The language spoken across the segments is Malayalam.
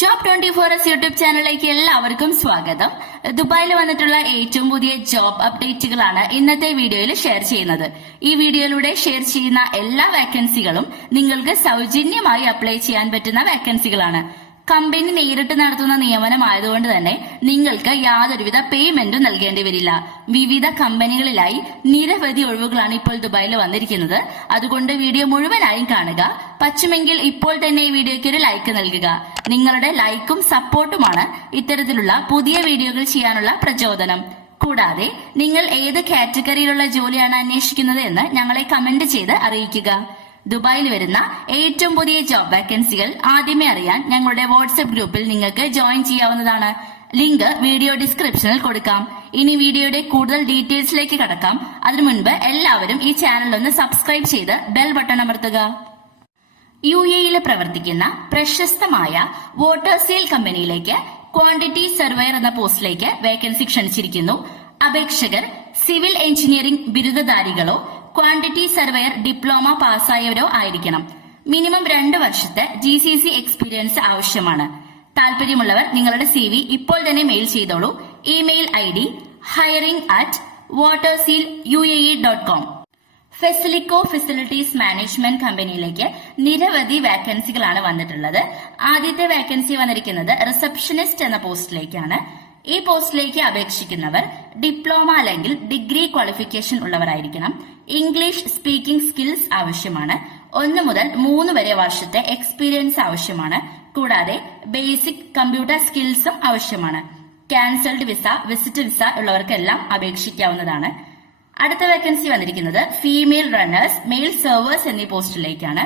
ജോബ് 24 യൂട്യൂബ് ചാനലിലേക്ക് എല്ലാവർക്കും സ്വാഗതം. ദുബായിൽ വന്നിട്ടുള്ള ഏറ്റവും പുതിയ ജോബ് അപ്ഡേറ്റുകളാണ് ഇന്നത്തെ വീഡിയോയിൽ ഷെയർ ചെയ്യുന്നത്. ഈ വീഡിയോയിലൂടെ ഷെയർ ചെയ്യുന്ന എല്ലാ വാക്കൻസികളും നിങ്ങൾക്ക് സൗജന്യമായി അപ്ലൈ ചെയ്യാൻ പറ്റുന്ന വാക്കൻസികളാണ്. കമ്പനി നേരിട്ട് നടത്തുന്ന നിയമനമായതുകൊണ്ട് തന്നെ നിങ്ങൾക്ക് യാതൊരുവിധ പേയ്മെന്റും നൽകേണ്ടി വരില്ല. വിവിധ കമ്പനികളിലായി നിരവധി ഒഴിവുകളാണ് ഇപ്പോൾ ദുബായിൽ വന്നിരിക്കുന്നത്. അതുകൊണ്ട് വീഡിയോ മുഴുവനായും കാണുക. പറ്റുമെങ്കിൽ ഇപ്പോൾ തന്നെ ഈ വീഡിയോയ്ക്ക് ഒരു ലൈക്ക് നൽകുക. നിങ്ങളുടെ ലൈക്കും സപ്പോർട്ടുമാണ് ഇത്തരത്തിലുള്ള പുതിയ വീഡിയോകൾ ചെയ്യാനുള്ള പ്രചോദനം. കൂടാതെ നിങ്ങൾ ഏത് കാറ്റഗറിയിലുള്ള ജോലിയാണ് അന്വേഷിക്കുന്നത് എന്ന് ഞങ്ങളെ കമന്റ് ചെയ്ത് അറിയിക്കുക. ദുബായിൽ വരുന്ന ഏറ്റവും പുതിയ ജോബ് വാക്കൻസികൾ ആദ്യമേ അറിയാൻ ഞങ്ങളുടെ വാട്സ്ആപ്പ് ഗ്രൂപ്പിൽ നിങ്ങൾക്ക് ജോയിൻ ചെയ്യാവുന്നതാണ്. ലിങ്ക് വീഡിയോ ഡിസ്ക്രിപ്ഷനിൽ കൊടുക്കാം. ഇനി വീഡിയോയുടെ കൂടുതൽ ഡീറ്റെയിൽസിലേക്ക് കടക്കാം. അതിനു മുൻപ് എല്ലാവരും ഈ ചാനൽ ഒന്ന് സബ്സ്ക്രൈബ് ചെയ്ത് ബെൽ ബട്ടൺ അമർത്തുക. UAE-യിൽ പ്രവർത്തിക്കുന്ന പ്രശസ്തമായ വാട്ടർ സെയിൽ കമ്പനിയിലേക്ക് ക്വാണ്ടിറ്റി സർവേയർ എന്ന പോസ്റ്റിലേക്ക് വേക്കൻസി ക്ഷണിച്ചിരിക്കുന്നു. അപേക്ഷകർ സിവിൽ എഞ്ചിനീയറിംഗ് ബിരുദധാരികളോ ക്വാണ്ടിറ്റി സർവേയർ ഡിപ്ലോമ പാസ്സായവരോ ആയിരിക്കണം. മിനിമം 2 വർഷത്തെ GCC എക്സ്പീരിയൻസ് ആവശ്യമാണ്. താല്പര്യമുള്ളവർ നിങ്ങളുടെ CV ഇപ്പോൾ തന്നെ മെയിൽ ചെയ്തോളൂ. Email ID hiring@watersealuae.com. Facilico facilities management കമ്പനിയിലേക്ക് നിരവധി വാക്കൻസികളാണ് വന്നിട്ടുള്ളത്. ആദ്യത്തെ വാക്കൻസി വന്നിരിക്കുന്നത് റിസപ്ഷനിസ്റ്റ് എന്ന പോസ്റ്റിലേക്കാണ്. ഈ പോസ്റ്റിലേക്ക് അപേക്ഷിക്കുന്നവർ ഡിപ്ലോമ അല്ലെങ്കിൽ ഡിഗ്രി ക്വാളിഫിക്കേഷൻ ഉള്ളവരായിരിക്കണം. ഇംഗ്ലീഷ് സ്പീക്കിംഗ് സ്കിൽസ് ആവശ്യമാണ്. 1 മുതൽ 3 വരെ വർഷത്തെ എക്സ്പീരിയൻസ് ആവശ്യമാണ്. കൂടാതെ ബേസിക് കമ്പ്യൂട്ടർ സ്കിൽസും ആവശ്യമാണ്. ക്യാൻസൽഡ് വിസ, വിസിറ്റ് വിസ ഉള്ളവർക്കെല്ലാം അപേക്ഷിക്കാവുന്നതാണ്. അടുത്ത വേക്കൻസി വന്നിരിക്കുന്നത് ഫീമെയിൽ റണ്ണേഴ്സ്, മെയിൽ സെർവേഴ്സ് എന്നീ പോസ്റ്റിലേക്കാണ്.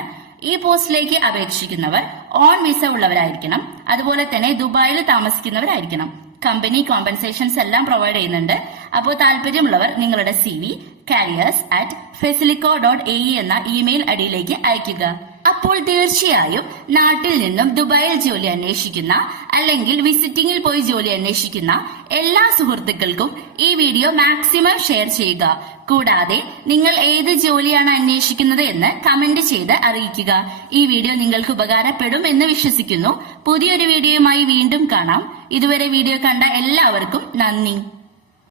ഈ പോസ്റ്റിലേക്ക് അപേക്ഷിക്കുന്നവർ ഓൺ വിസ ഉള്ളവരായിരിക്കണം. അതുപോലെ തന്നെ ദുബായിൽ താമസിക്കുന്നവരായിരിക്കണം. കമ്പനി കോമ്പൻസേഷൻസ് എല്ലാം പ്രൊവൈഡ് ചെയ്യുന്നുണ്ട്. അപ്പോൾ താല്പര്യമുള്ളവർ നിങ്ങളുടെ CV careers@fesilico.ae എന്ന ഇമെയിൽ ഐഡിയിലേക്ക് അയയ്ക്കുക. അപ്പോൾ തീർച്ചയായും നാട്ടിൽ നിന്നും ദുബായിൽ ജോലി അന്വേഷിക്കുന്ന അല്ലെങ്കിൽ വിസിറ്റിംഗിൽ പോയി ജോലി അന്വേഷിക്കുന്ന എല്ലാ സുഹൃത്തുക്കൾക്കും ഈ വീഡിയോ മാക്സിമം ഷെയർ ചെയ്യുക. കൂടാതെ നിങ്ങൾ ഏത് ജോലിയാണ് അന്വേഷിക്കുന്നത് എന്ന് കമന്റ് ചെയ്ത് അറിയിക്കുക. ഈ വീഡിയോ നിങ്ങൾക്ക് ഉപകാരപ്പെടും എന്ന് വിശ്വസിക്കുന്നു. പുതിയൊരു വീഡിയോയുമായി വീണ്ടും കാണാം. ഇതുവരെ വീഡിയോ കണ്ട എല്ലാവർക്കും നന്ദി.